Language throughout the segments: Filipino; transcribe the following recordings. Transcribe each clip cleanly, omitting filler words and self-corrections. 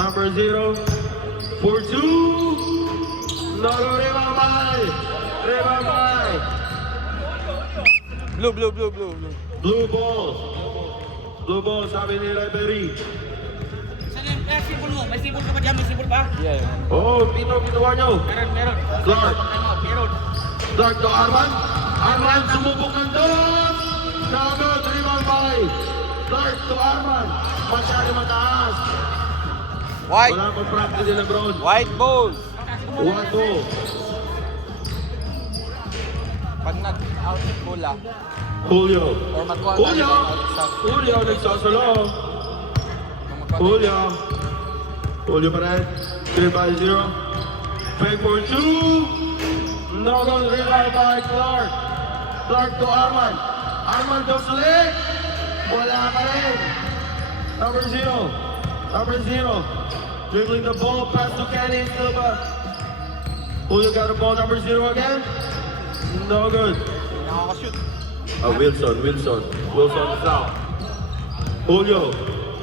Number 0. For 2. No, Rebambay. Rebambay. Blue. Blue ball. Blue ball, sabi ni referee. Saan yung sibol mo? May sibol ka ba dyan? May sibol ba? Yeah. Oh, pinawa nyo. Meron. Clark. Meron. Clark to Arman. Arman sumubok ng dos. Nagod, Rebambay. Clark to Arman. Masyado mataas. White. Wala pang practice ni Lebron. White balls. One ball. Pag nag-out bola Julio. or magkuha Julio. sa Julio nagsasalo. Julio. Julio pa rin. 3-0. Fake for 2. No goal. Rebound by Clark. Clark to Arman. Arman to Salik. Wala pa rin. Number 0. Dribbling the ball. Pass to Kenny. Still ba? Julio got the ball. Number 0 again. No good. nakakashoot. Wilson is out. Julio.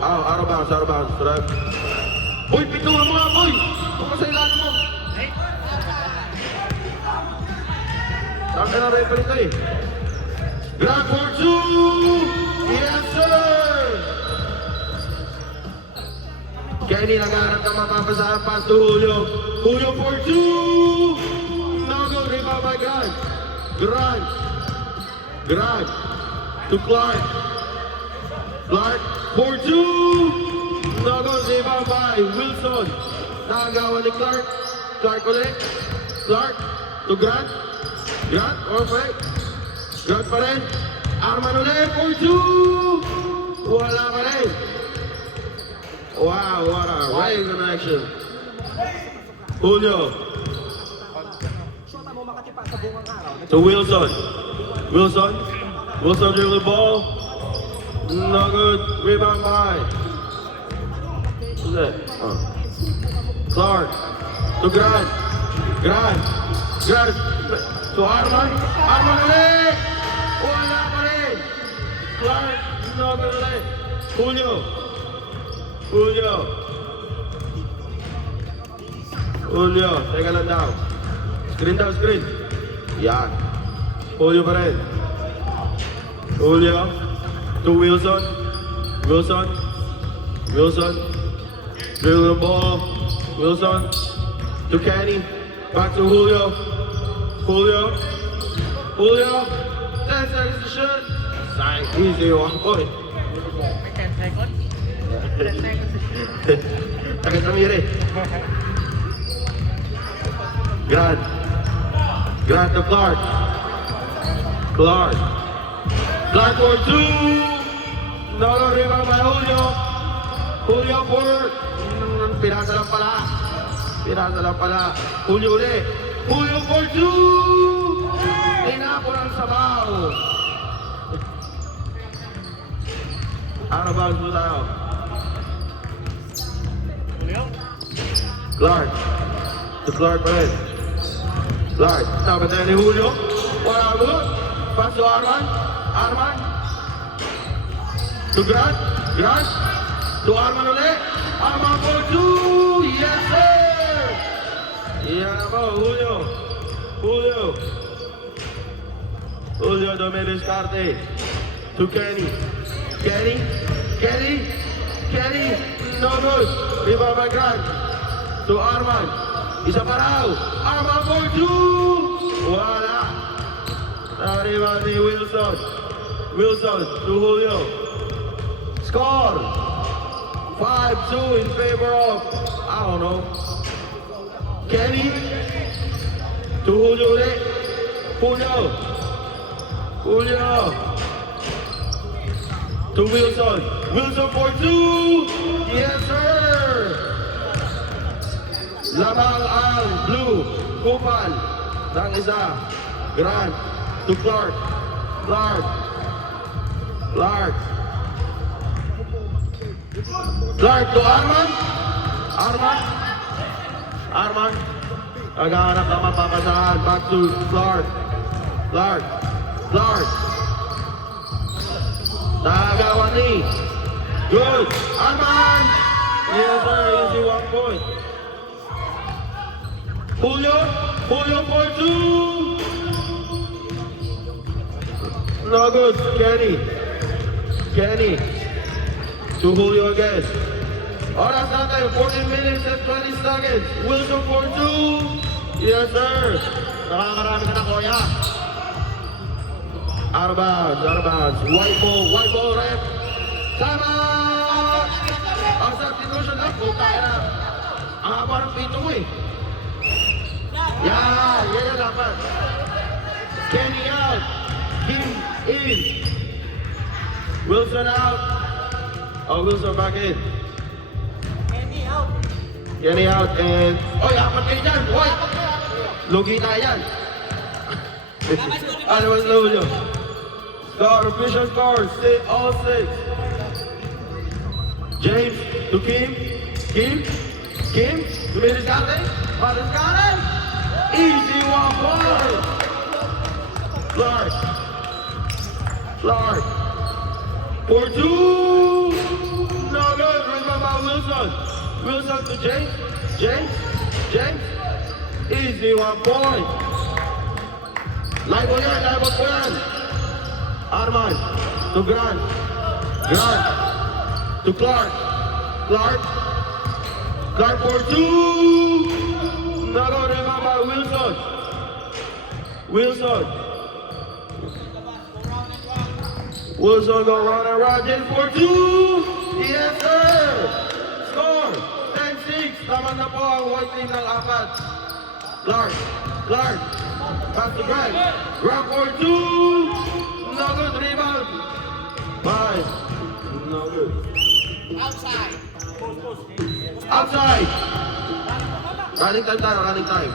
Out of bounds. Correct. Boy, pintuan mo nga, boy! Kung sa ilalim mo. Saan ka na referee ito eh? Grab for 2! Yes, sir! Kenny naghahanap ng mapapasahan pass to Julio. Julio for 2! No go, rebound by Grant to Clark. Clark for 2! No go, rebound by Wilson. Nakagawa ni Clark. Clark ulit. Clark to Grant. Grant, okay. Grant pa rin. Arman ulit for 2! Wala pa rin. Wow, what a right connection. Julio. To Wilson. Wilson dribble the ball. No good. Rebound by. Who's that? Clark. To Grant. To Arman. Arman ulit. Wala pa rin. Clark. No good ulit. Julio. Teka lang daw. Screen. Yan. Julio pa rin. Julio. To Wilson. Dribble the ball. Wilson. To Kenny. Back to Julio. 10 seconds to shoot. Sign. Easy one point. May 10 seconds. 10 seconds. Takit Ramire. Grant to Clark for 2. No, rebound by Julio for Pirasa lang pala. Julio ulit. Julio for 2. Tinapon ang sabaw. Out of bounds po tayo. Clark pa rin. Dapat tayo ni Julio. Wala mo. Pass to Arman. To Grant. To Arman ulit. Arman for 2. Yes, sir! Yan ako, Julio Dominguez Carte. To Kenny. No good. Rebound by Grant. To Arman. Isa pa raw. Arman for 2. Wala. Rebound ni Wilson to Julio. Score. 5-2 in favor of, I don't know. Kenny. To Julio ulit. Julio. To Wilson for 2. Yes, sir. Lamang ang blue. Kupal. Ng isa. Grant. To Clark. Clark to Arman. Naghahanap ng mapapasahan. Back to Clark. Nakagawa ni. Good. Arman. Yes, sir. Easy one. on point. Julio for two. No good, Kenny. To Julio again. Oras natin, 14 minutes and 20 seconds. Wilson for two. Yes, sir. Nakakarami ka na, Kuya. Out of bounds. White ball, ref. Time out! Ang substitution na, puta na. Ang haba ng pito mo eh. Yan dapat. Kenny out. Kim in. Wilson out. Oh, Wilson back in. Kenny out and... Oy, apat kayo dyan! Oy! Lugi tayo yan! Ano was Julio? Score, official score, all six. James to Kim. Dumiliscate. Mariscate. Easy 1 point. Clark. For two. No good. Remember Wilson. Wilson to James. Easy 1 point. Live po yan. Arman to Grant to Clark for two. Nago remember Wilson go round and round. James for two. Yes sir. Score 10-6. Tama na po ang white team ng apat. Clark. Pass to Grant for two. No good, rebound. 5. No good. Outside. Running time.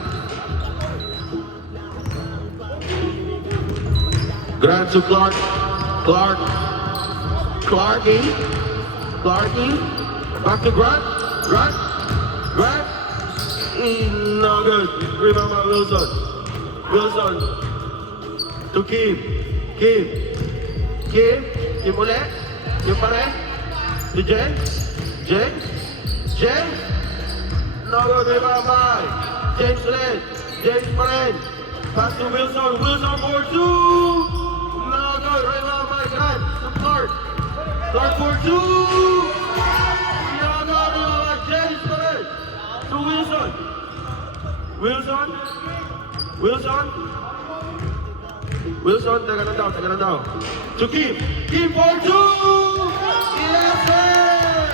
Grant to Clark. Clarky. Back to Grant. No good. Remember Wilson. To Kim ulit. Kim pa rin. To James. No good, remember. James ulit. James pa rin. Pass to Wilson for two. No good, remember. Grant to Clark for two. No good, remember. James pa rin. To Wilson, taga na daw. To Kim for two! Yes, sir!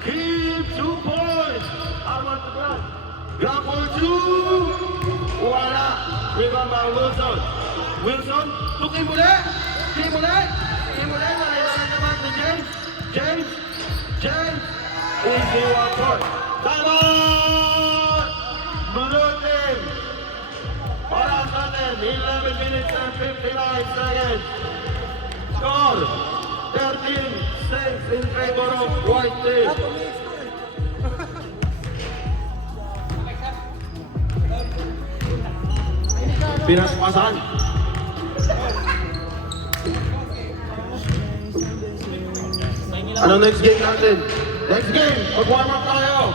Kim, 2 points! Arman to Grant for two! Wala! Remember Wilson to Kim ulit! Nalilanan naman to James! Easy 1 point! Time out! Blue team! Oras natin, 11 minutes and 59 seconds. Score, 13-6 in favor of white team. Pinaspasan. Ano next game natin? Next game, mag-warm up tayo.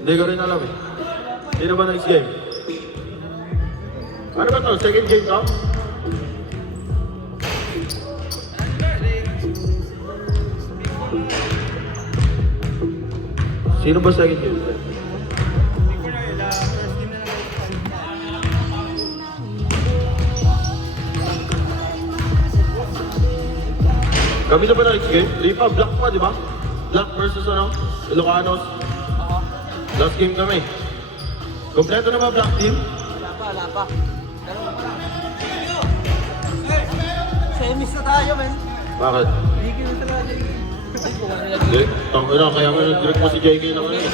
Hindi ko rin alam eh. Sino ba next game? Ano ba ito? Second game to? Sino ba second game? Kami na ba na next game? Di pa, black pa, di ba? Black versus ano? Ilocanos. Last game kami. Kompleto na ba black team? Wala pa. Semis na tayo, men. Bakit? Bigil na talaga. Hindi. Tangin na, kaya nga nag-direct mo si JK na kanina.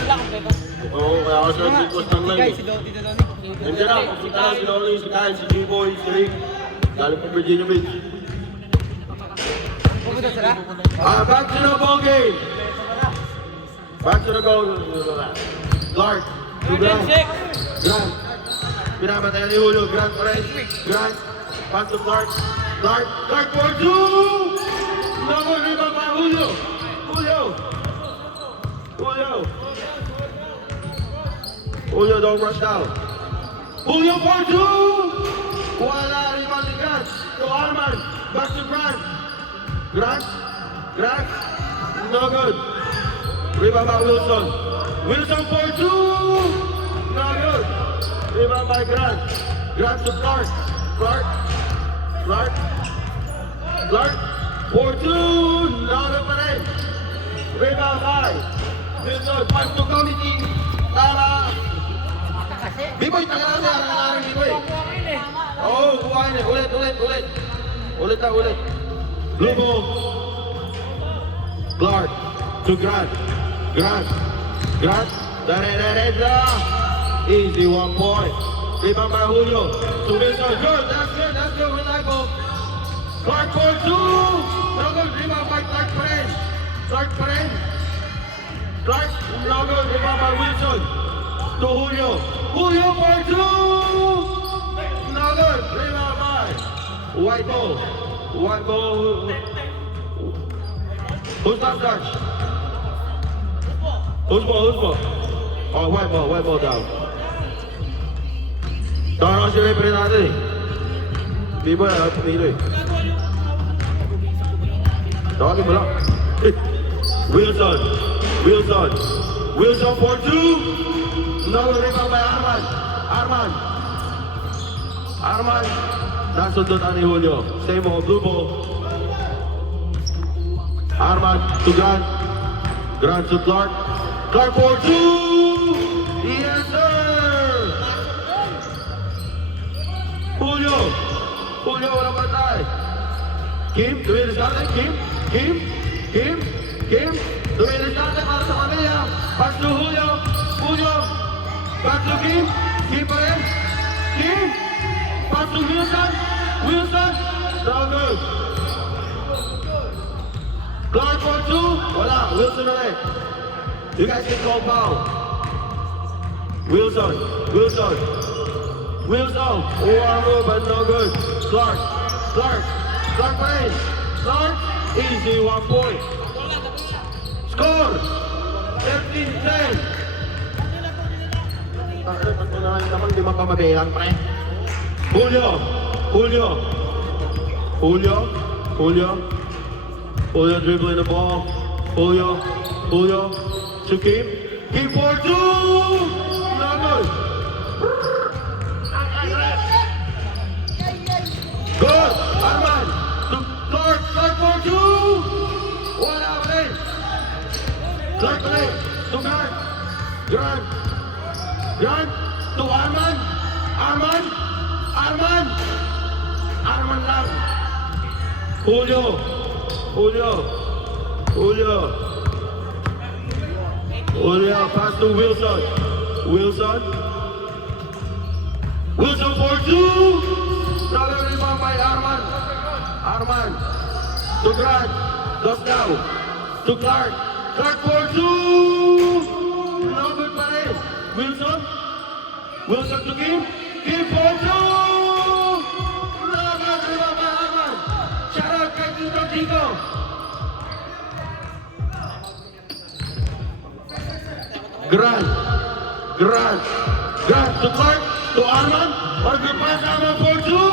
Oo, kaya ako siya nag-request ng line. Si Doti na lang. Nandiyan na, pupunta na si Loli, si Kyle, si G-Boy, si Rick. Galing pa Virginia Beach. Pupunta sila? Back to the ball game. Back to the goal. Clark. To Grant. Pinapatayan ni Julio. Grant pa rin. Grant. Pass to Clark. Clark for two. Number rebound by Julio. Julio. Julio, don't rush down. Julio for two. Wala, rebound ni Grant. To Arman. Back to Grant. Grant. No good. Rebound by Wilson. Wilson for two. No good. Rebound by Grant. Grant to Clark. Clark. For two. No good pa rin. Rebound by Wilson. Pass to committee. Tama. Biboy, tagal na siya. Nangarang Biboy. Oh, kuhain eh. Ulit. Blue ball. Clark to Grant. Da-da-da-da-da. Easy 1 point. Rebound by Julio. To Wilson. Good. That's good. Reliable. Clark for two. No good. Rebound by Clark Perez. Clark. No good. Rebound by Wilson. To Julio. Julio for two. No good. Rebound by White ball. Who's not touch? Who's ball? Oh, white ball down. Tara si referee natin eh. Di ba, pumilo eh. Tawagin mo lang. Wilson for two. No, rebound by Arman. Nasundutan ni Julio. Same ball, blue ball. Arman to Grant to Clark for two. Yes, sir. Julio, walang patay. Kim, tumilis natin. Kim. Tumilis natin para sa pamilya. Pass to Julio. Back to Kim pa rin. Kim. Pass to Wilson. No good. Clark for two. Wala. Wilson ulit. You guys can call foul. Wilson. Oh, but no good. Clark pa rin. Easy 1 point. Score. 13-10. Pag naman di mapamabilang pa rin. Julio dribbling the ball. Julio to Kim for two. No good. Good. Arman to Clark for two. Wala pa rin. Clark pa rin. To Grant to Arman lang. Julio pass to Wilson for two. Another rebound by Arman to Grant. Goes down to Clark for two. No good pa rin. Wilson to Kim for two. No good. Rebound by Arman. Shout out kay Tito Chico. Grant to Clark to Arman. Or good pass Arman for two.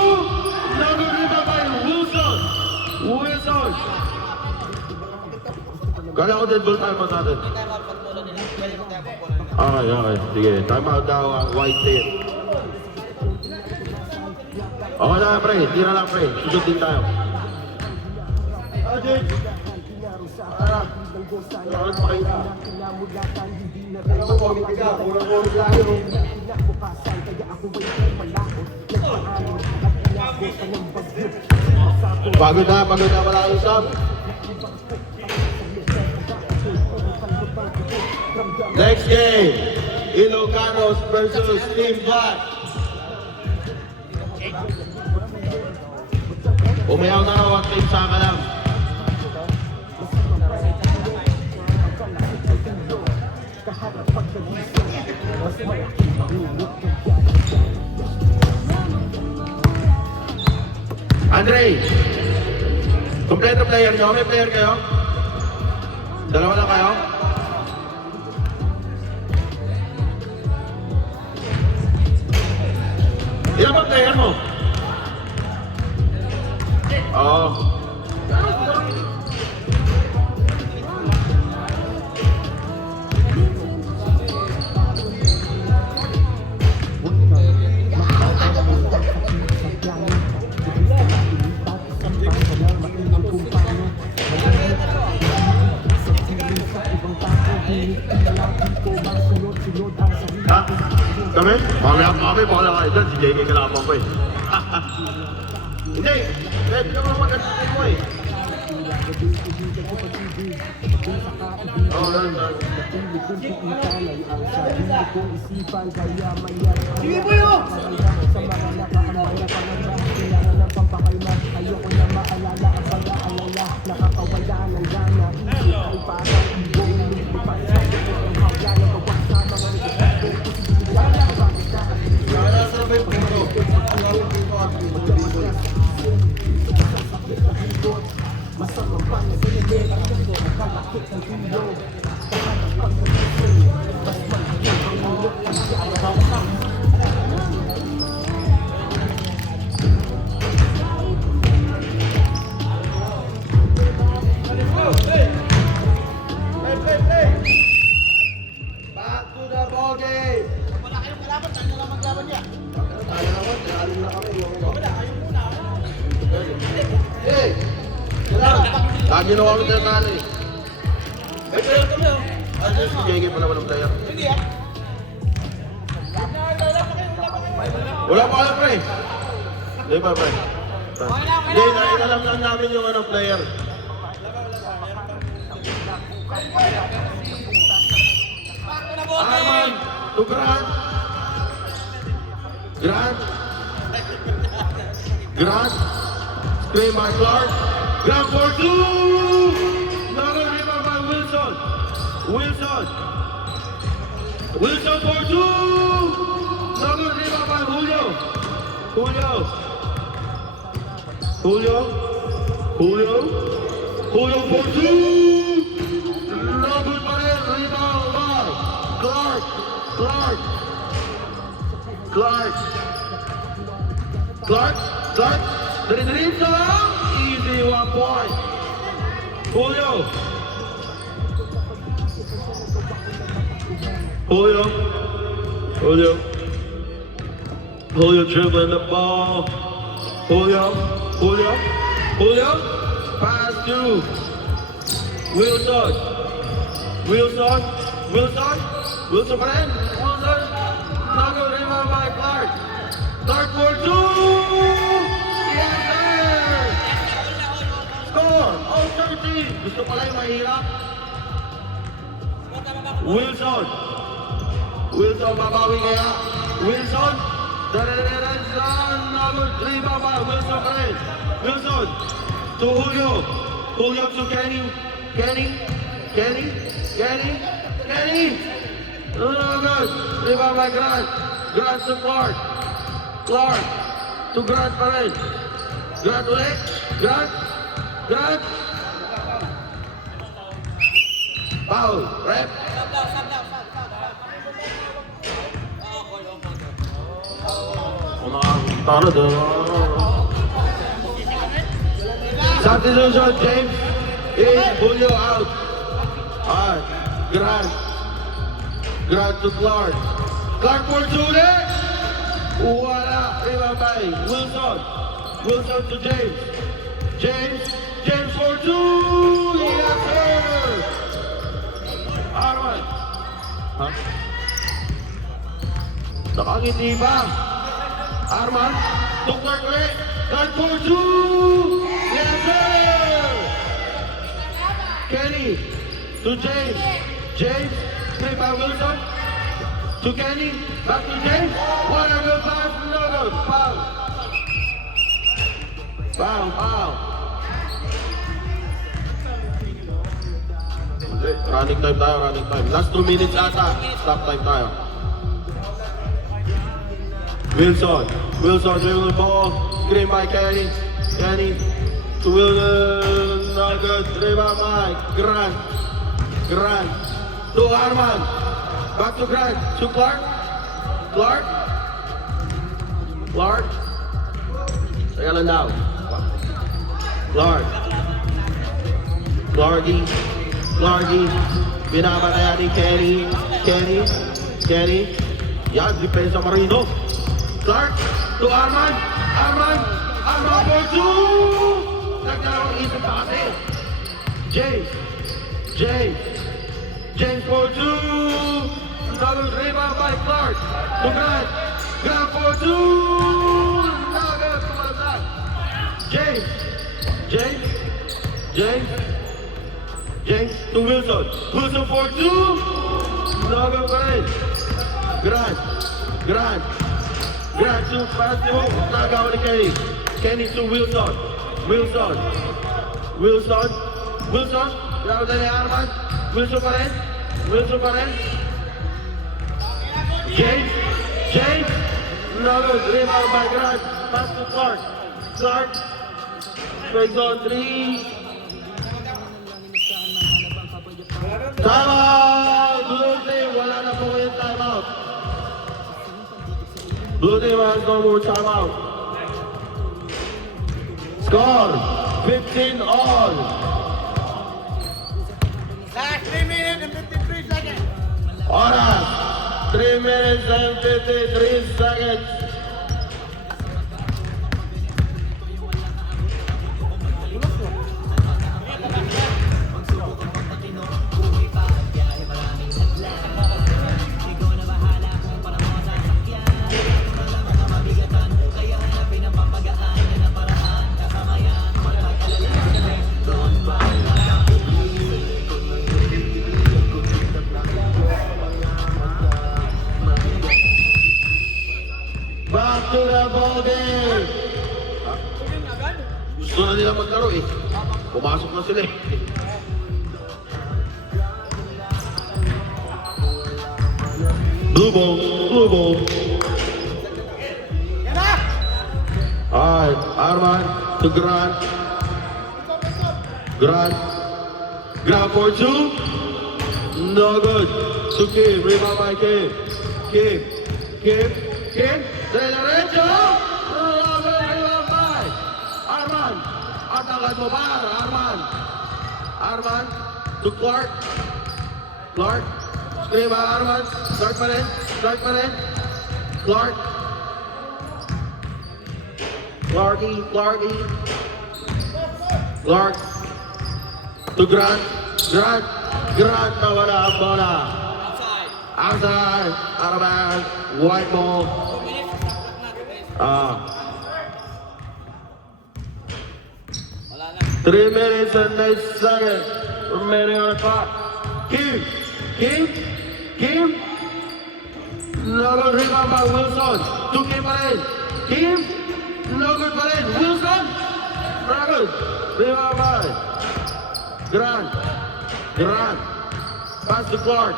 No good. Rebound by Wilson. Kala ko din ball time out natin. Okay. Sige, time out daw ang white team. Okay na pre, tira lang pre. Susot din tayo. Ajit! Ano pakita? Ano po, bibiga? Puro tayo. Pagod na wala yung sub. Next game, Ilocanos versus Team Black. Umayaw na raw ang Team Saka lang. Andre, kompleto player nyo? May player kayo? Dalawa lang kayo? Ha? Kami? Kami, baka kayo dyan. Si JK kalaban ko eh. Hindi. Hindi naman maganda mo eh. Oo, ganun. Sige po yun! Back to the ball game! Wala kayong kalaban, tayo na lang maglaban niya. Tayo naman, tinalo na kami. Wala, kayong muna. Hey! Lagi na kami tinatalo eh. May player kami oh. Ano si JK pa naman ang player? Hindi ah. Wala pa alam pre. Hindi pa pre. Hindi, inalam lang namin yung ano player. Back to the ball Arman game. to Grant. Grant. Grant. Screen by Clark. Grant for two. Another rebound by Wilson. Wilson. Wilson for two. Another rebound by Julio. Julio. Julio. Julio. Julio for two. No good pa rin. Rebound by Clark. Clark. Clark. Clark. Clark. Diretso. Easy 1 point. Julio. Julio. Julio. Julio dribbling the ball. Julio. Julio. Julio. Pass to Wilson. Wilson. Wilson. Wilson pa rin. Wilson. Nago rebound by Clark. Clark for two. Yes, sir. Score. Oh, 13. Gusto pala yung mahirap. Wilson. Wilson babawi kaya. Wilson. Diretso. Nago rebound by Wilson pa rin. Wilson. To Julio. Julio to Kenny. Kenny. Kenny. Kenny. Kenny. No, good. Rebound by Grant. Grant to Clark. Clark. To Grant pa rin. Grant ulit. Grant. Grant. Foul. Rep. Stop daw, stop daw, stop, stop, stop. Okay. O nakakita doon. Substitution, James. In. Julio out. Alright. Grant. Grant to Clark. Clark for two ulit. Wala. Rebound by Wilson. Wilson to James. James. James for two. Yes, sir. Arman. Ha? Nakangiti ba? Arman. To Clark ulit. Clark for two. Yes, sir. Kenny. To James. James. Play by Wilson. To Kenny. Back to James. Whatever pass. No good. Foul. Foul. Foul. Running time tayo. Running time. Last 2 minutes ata. Stop time tayo. Wilson. Wilson dribbling the ball. Screen by Kenny. Kenny. To Wilson. Not good. Rebound by Grant. Grant. To Arman. Back to Grant. To Clark. Clark. Clark. Teka lang daw. Clark. Clarky. Clarky. Binabanaya ni Kenny. Kenny. Kenny. Yan, depensa Marino. Clark. To Arman. Arman. Arman for two. Nagkaroon isip pa kasi. James. James. James for two. Double rebound by Clark. To Grant. Grant for two. No good. Tumalagay. James. James to Wilson. Wilson for two. No good pa rin. Grant to pass to nagawa ni Kenny. Kenny to Wilson. Grabe na ni Arman. Wilson pa rin. James. No good. Rebound by Grant. Pass to Clark. Straight zone 3. Timeout! Blue team, wala na po yung timeout. Blue team has no more timeout. Score, 15 all. Last 3 minutes and 53 seconds. Oras, 3 minutes and 53 seconds. Back to the ball game. Gusto na nila maglaro eh. Pumasok na sila eh. Blue ball. Alright, Arman to Grant for two. No good. To Kim, rebound by Kim. De La Recho. No good, rebound by Arman. Atangad mo ba, Arman to Clark. Screen by Arman. Start pa rin. Clark to Grant na wala ang bola. Outside, out of bounds, white ball. 3 minutes and 8 seconds remaining on the clock. Kim. No good rebound by Wilson. To Kim pa rin. Kim. No good pa rin. Wilson. No good. Rebound by Grant. Pass to Clark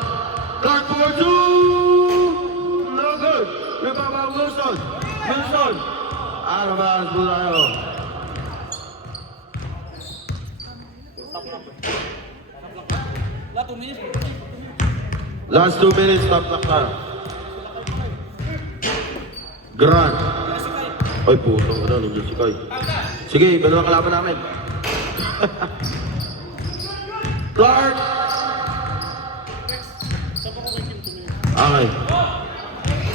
for two. No good. Rebound by Wilson. Out of bounds po tayo. Last 2 minutes, stop na. Grant. Ay, putong ano, nandiyan si Kai. Sige, iba naman kalaban namin. Clark. Okay.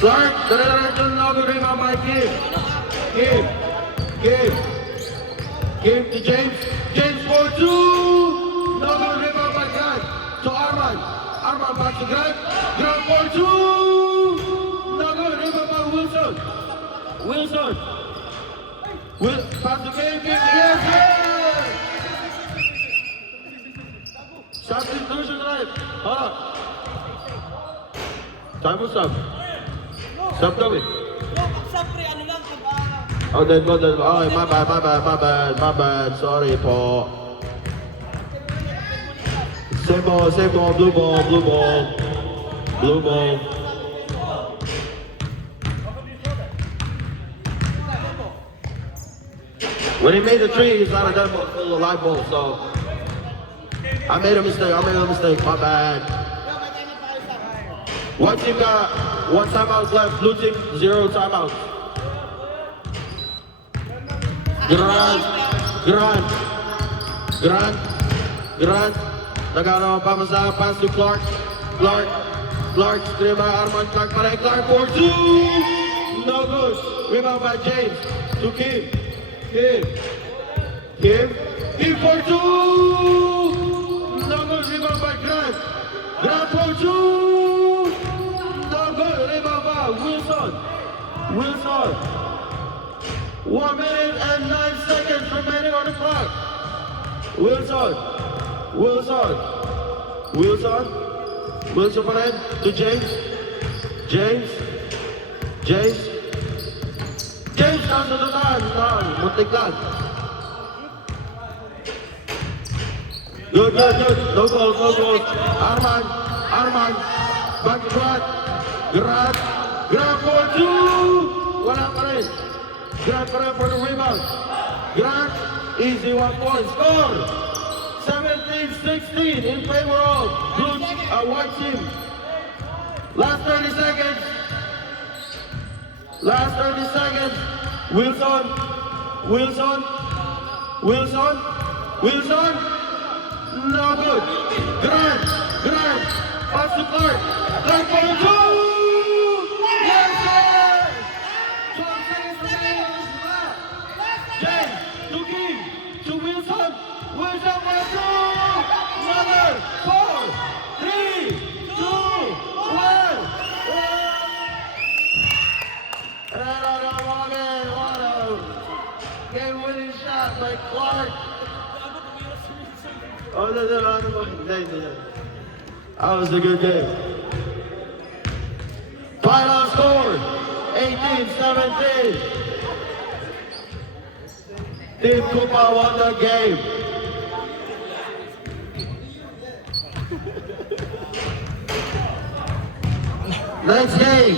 Clark, dala-dala no good rebound by Kim. Kim to James. James for two. No good rebound by Grant. To Arman back to Grant for two. No good rebound by Wilson. Pass to Kim. Yes, sir. Substitution right. Hold on. Time for sub. Sub daw eh. Oh, dead ball. Oh, my bad. Sorry po. Same ball, blue ball. When he made the three, it's not a dead ball, it's a live ball, so. I made a mistake, my bad. One team got 1 timeout left, blue team 0 timeouts. Grant. Nagano pamasa, pass to Clark, screen by Arman, Clark for two. No good. Rebound by James to Kim for two. No good. Rebound by Grant for two. Wilson. 1 minute and 9 seconds remaining on the clock. Wilson. Wilson. Wilson. Wilson pa rin to James. James. James. James nasa doon. Muntik lang. Good. No goals. Arman. Back to Grant. Grant for 2. Wala pa rin. Grant pa rin for the rebound. Grant, easy 1 point. Score! 17-16 in favor of white team. Last 30 seconds. Wilson. No good. Grant. Pass to Clark. Clark for 2. Yes, sir! 12 seconds remaining on this clock. James to King to Wilson. Wilson for 2. Another 4, 3, 2, 1. What a game-winning shot by Clark. Oh, no. That was a good game. Final score, 18-17. Team Kupa won the game. Next game.